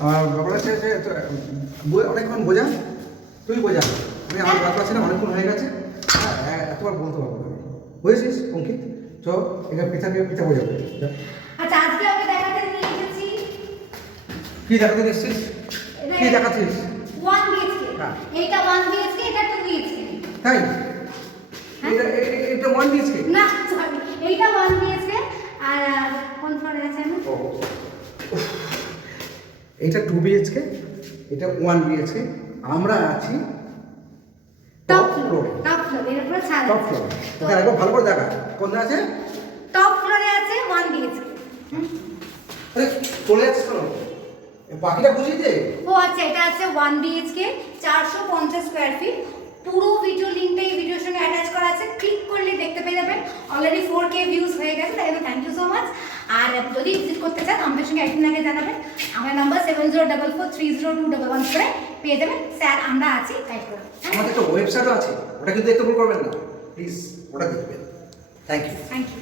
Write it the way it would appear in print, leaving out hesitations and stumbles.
আমার ব্যাপার আছে যে অনেকক্ষণ বোঝা, তুই বোঝা, আমি আমার ব্যাপার আছে না, অনেকক্ষণ হয়ে গেছে। হ্যাঁ, এতবার বলতে পারবো না। বুঝেছিস অঙ্কিত? চ এখানে পিঠা বোঝাবে। আচ্ছা, আজকে আমি দেখাতে নিয়ে এসেছি। কি দেখাতে এসেছিস? কি দেখাচ্ছিস? 1 BHK। এইটা 1 BHK, এটা 2 BHK। তাই? এটা 1 BHK? না, সরি, এইটা 1 BHK। আর কোন ফ্লোরে আছে আমি? এটা 2 BHK, এটা 1 BHK। আমরা আছি টপ ফ্লোরে। টপ ফ্লোরে, এর উপরে ছাদ। Top floor. এটা একবার ভালো করে দেখা কোনটা আছে। টপ ফ্লোরে আছে 1 BHK। আরে চলে যাচ্ছে তো, বাকিটা বুঝিয়ে দে। ও আচ্ছা, এটা আছে 1 BHK, 450 স্কয়ার ফিট। পুরো ভিডিও লিংকটা এই ভিডিওর সঙ্গে অ্যাটাচ করা আছে, ক্লিক করলে দেখতে পেয়ে যাবেন। অলরেডি 4K ভিউজ হয়ে গেছে, তাই জন্য থ্যাংক ইউ সো মাচ। আর যদি ভিজিট করতে চান আমাদের সঙ্গে একদিন আগে জানাবেন। আমার নাম্বার 70443021 করে পেয়ে যাবেন। স্যার আমরা আছি, গাইড করবেন। আমাদের একটা ওয়েবসাইটও আছে, ওটা কিন্তু দেখতে ভুল করবেন না প্লিজ, ওটা দেখবেন। Thank you. Thank you.